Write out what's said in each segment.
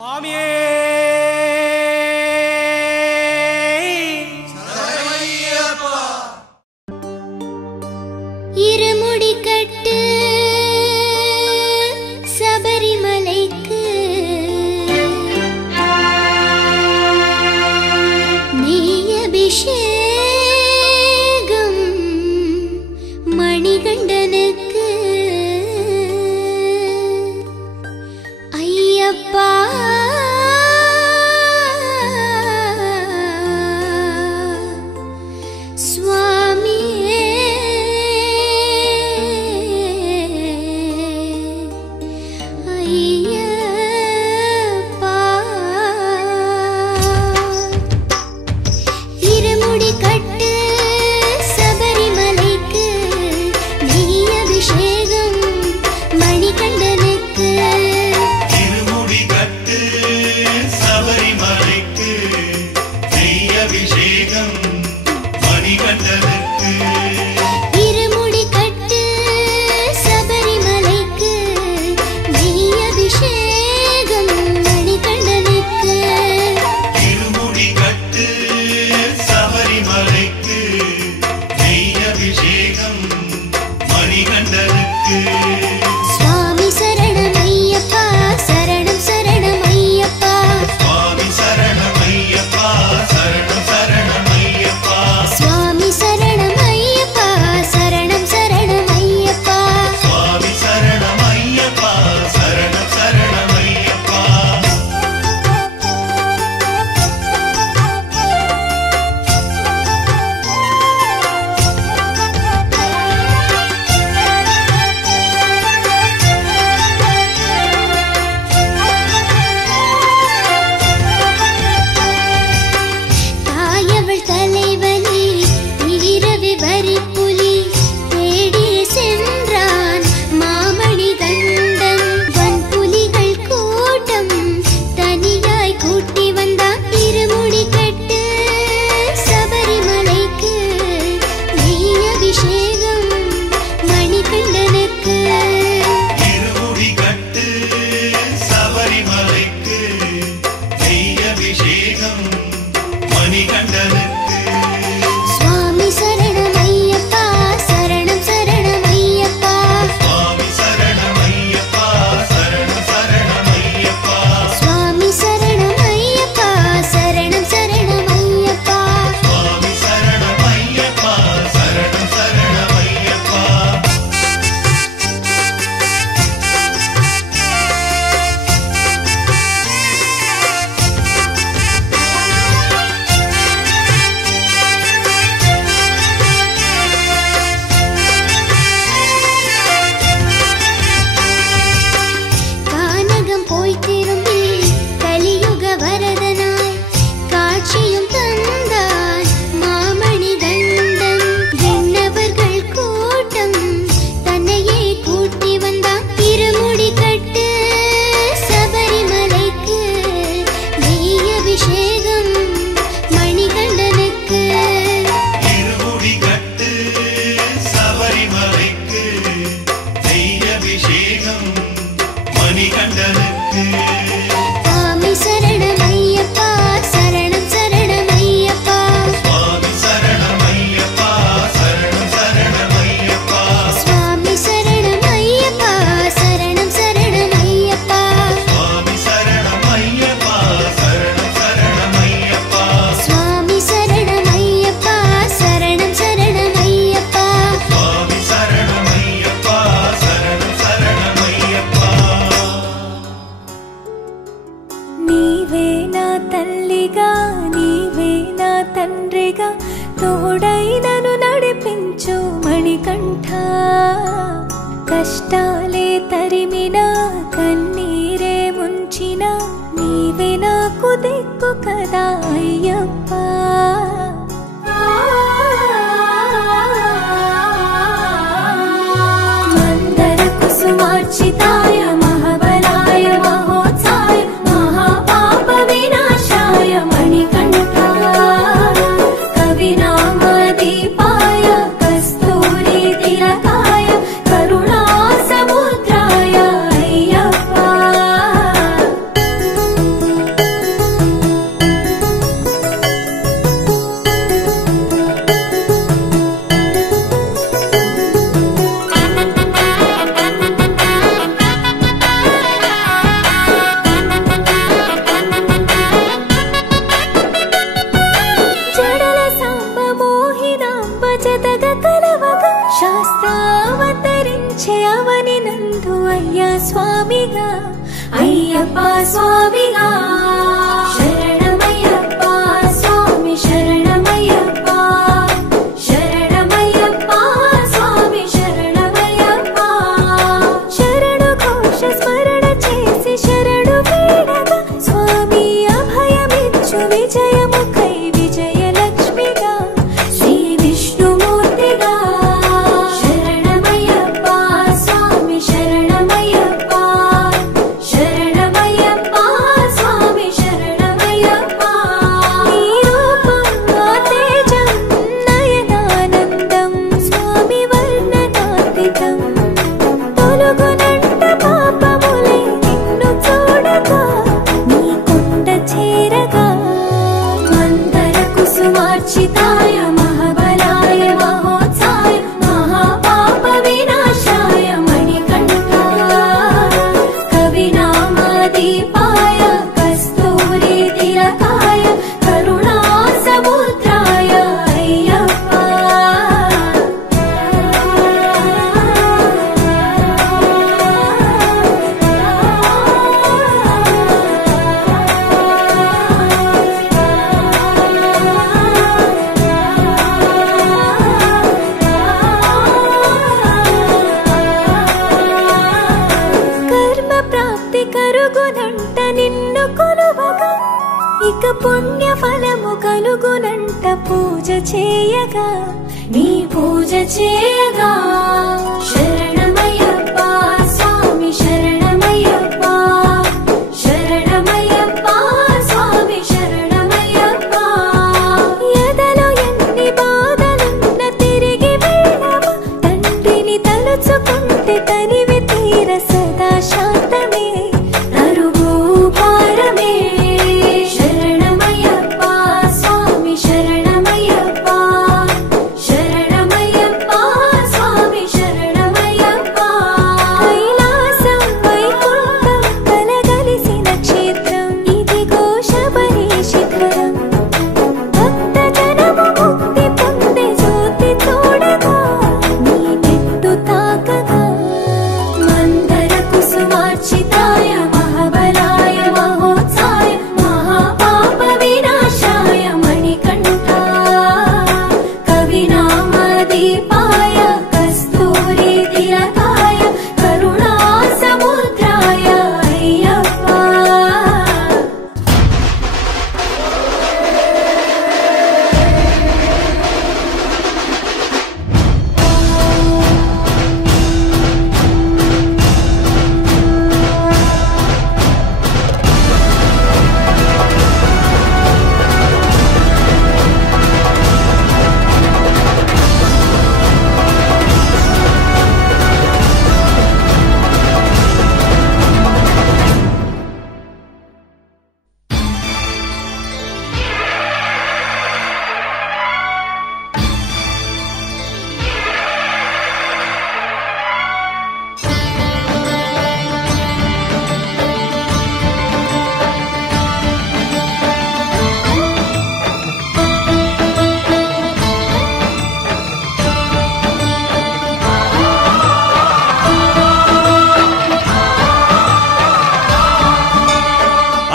स्वामिये शरणमय्यप्पा इरुमुडी कट्टु सबरिमलैक्कु नेय अभिषेकम मणिकण्डनुक्कु अय्यप्पा కష్టాలే తరిమినా కన్నీరే ముంచినా నీవే నాకు దిక్కు కదా అయ్యప్పా మందర కుసుమార్చితాయ మహాబలాయ మహోత్సాయ మహాపాప వినాశాయ మణికంఠ కవినామ దీపాయ కస్తూరి తిలకాయ కరుణా సముద్రాయ అయ్యప్ప ఇక పుణ్య ఫలము కలుగునంట పూజ చేయగా నీ పూజ చేయగా శరణమయ్యప్ప స్వామి శరణమయ్యప్ప శరణమయ్యప్ప స్వామి శరణమయ్యప్ప ఎదలో ఎన్ని బాధలున్న తిరిగి వెళ్ళవా తండ్రిని తలుచుకుంటే తనివి తీర సదా శాంతమే తరుగు పారమే శరణమయ్యప్ప స్వామి శరణమయ్యప్ప శరణమయ్యప్ప స్వామి శరణమయ్యప్ప కైలాసం వైకుంఠం కలగలిసిన క్షేత్రం ఇదిగో శబరి శిఖరం భక్త జనము ముక్తి పొందే జ్యోతి చూడగా నీ మెట్టు తాకగా మందర కుసుమార్చితాయ మహాబలాయ మహోత్సాయ మహాపాప వినాశాయ మణికంఠ కవినామదీపాయ కస్తూరి తిలకాయ కరుణా సముద్రాయ అయ్యప్ప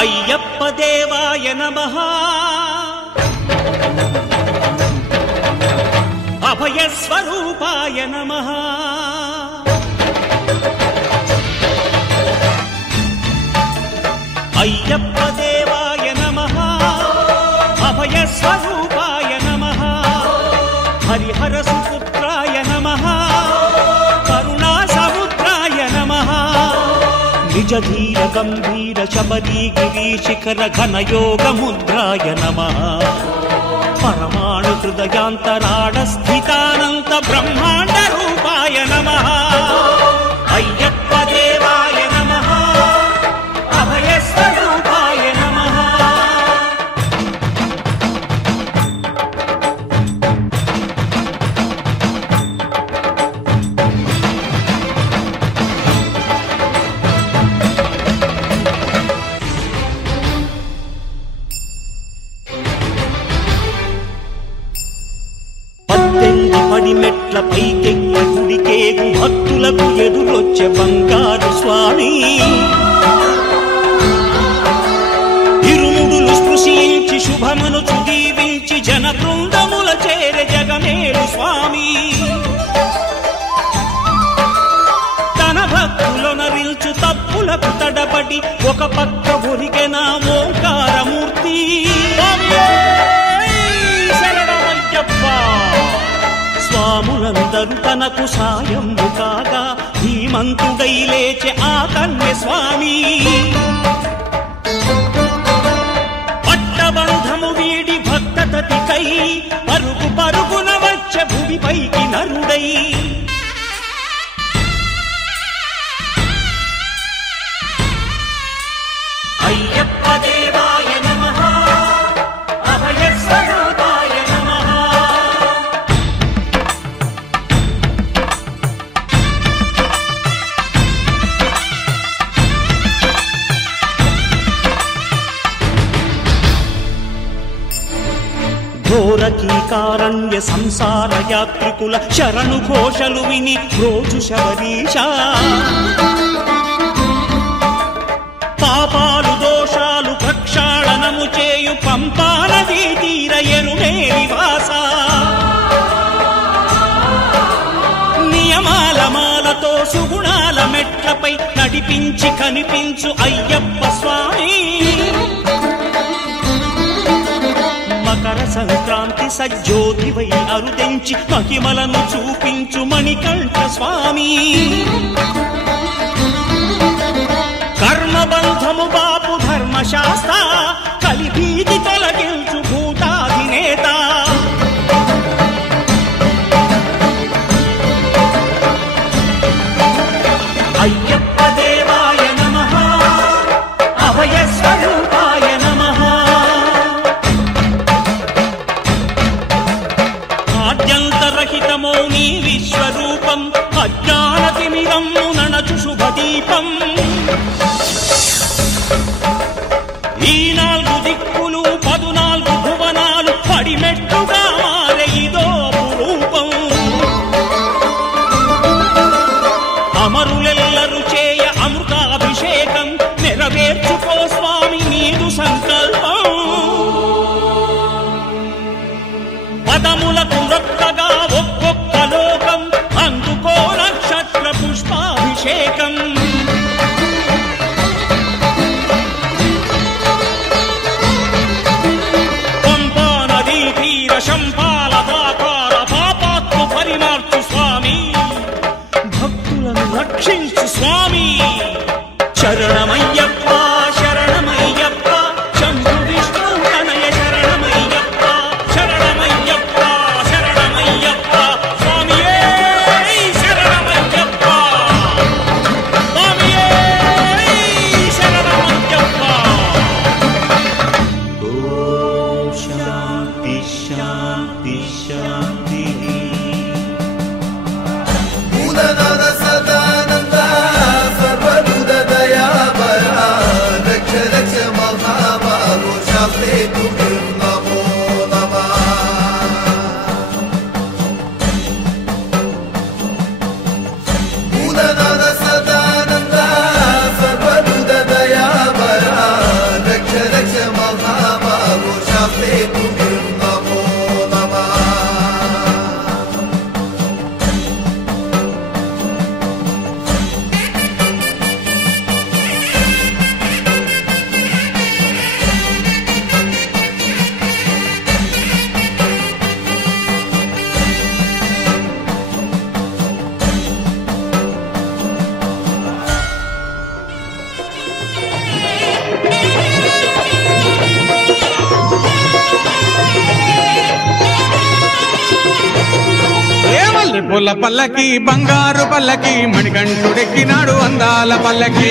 అయ్యప్ప దేవాయ నమః అభయ స్వరూపాయ నమః అయ్యప్ప దేవాయ నమః అభయ స్వరూపాయ నమః హరిహర సుపుత్రాయ నమః కరుణా సముద్రాయ నమః నిజ ధీర గంభీర శబరీ గిరి శిఖర ఘన యోగ ముద్రాయ నమః పరమాణు హృదయాంతరాళ స్థితానంత బ్రహ్మాండ రూపాయ నమః అయ్యప్ప దేవాయ నమః అభయ స్వరూపాయ నమః పద్దెనిమిది పడి మెట్ల పైకెక్కి గుడికేగు భక్తులకు ఎదురొచ్చే బంగారు స్వామి ఇరుముడులు స్పృశించి శుభమును చుదీవించి జన బృందముల చేరే జగమేలు స్వామి తన భక్తులొనరిల్చు తప్పులకు తడబడి ఒక పక్క ఒరిగెన ఓంకారమూర్తి స్వాములందరూ తనకు సాయము కాగా ధీమంతుడై లేచే ఆ కన్య స్వామి పట్టబంధము వీడి భక్తతతికై పరుగు పరుగున వచ్చే భూమిపైకి నరుడై అయ్యప్ప దేవాయ నమః అభయ స్వరూపాయ నమః ఘోరకీకారణ్య సంసార యాత్రికుల శరణు ఘోషలు విని రోజు శబరీశ పాపాలు దోషాలు ప్రక్షాళనము చేయు పంపా నదీ తీర ఎరుమే నివాస నియమాల మాలతో సుగుణాల మెట్లపై నడిపించి కనిపించు అయ్యప్ప స్వామి సజ్జోతివై అరుదెంచి మహిమలను చూపించు మణికంఠ స్వామి కర్మబంధము బాపు ధర్మశాస్త్ర కలిభీతి తొలగించు భూతాధినేత అయ్యప్ప దేవాయ నమః అభయ స్వరూపాయ నమః ఆద్యంతరహితమో నీ విశ్వరూపం అజ్ఞానతిమిరము నణచు శుభదీపం ఈ 4 దిక్కులు 14 భువనాలు పడిమెట్టుగా మారే ఇదో రూపం అమరులెల్లరు చేయ అమృతాభిషేకం నెరవేర్చుకో స్వామి నీదు సంకల్పం పదములకు రొక్కగా ఒక్కొక్క లోకం అందుకో నక్షత్ర పుష్పాభిషేకం పంపా నదీ తీర శంపాల దాకార పాపాత్మ పరిమార్చు స్వామి భక్తులను రక్షించు స్వామి శరణమయ్యప్ప శరణమయ్యప్ప శంభు విష్ణు తనయ శరణమయ్యప్ప శరణమయ్యప్ప శరణమయ్యప్ప స్వామియే శరణమయ్యప్ప స్వామియే శరణమయ్యప్ప ఓం శాంతి శాంతి శాంతి భూతనాథ సదానంద సర్వభూత దయాపరా రక్ష రక్ష మహాబాహో శాస్త్రే తుభ్యం నమో నమః భూతనాథ సదానంద సర్వభూత దయాపరా రక్ష రక్ష మహాబాహో శాస్త్రే తుభ్యం నమో నమః పూల పల్లకి బంగారు పల్లకి మణికంఠుడెక్కినాడు అందాల పల్లకి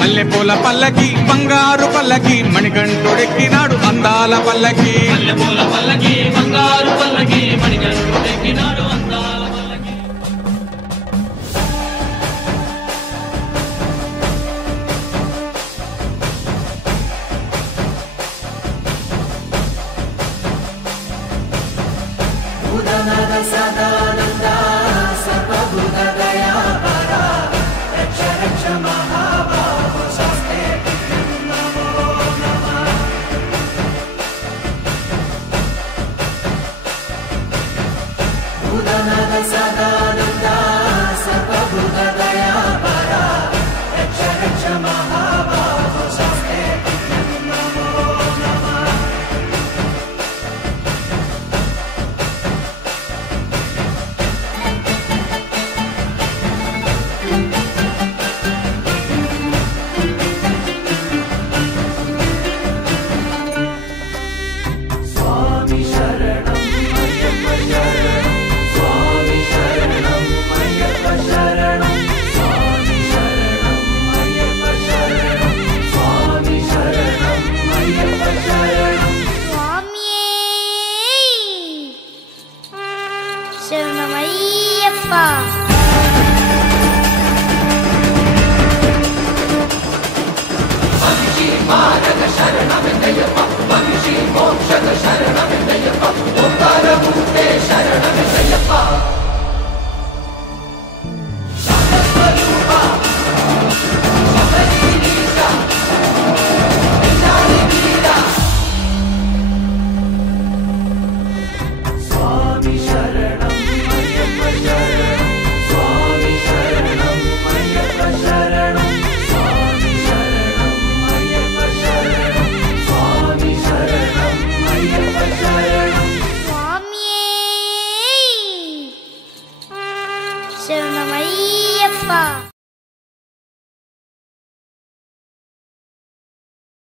మల్లె పూల పల్లకి బంగారు పల్లకి మణికంఠుడెక్కినాడు అందాల పల్లకి భూతనాథ సదానంద సర్వభూత దయాపరా రక్ష రక్ష మహాబాహో శాస్త్రే తుభ్యం నమో నమః అయ్యప్ప.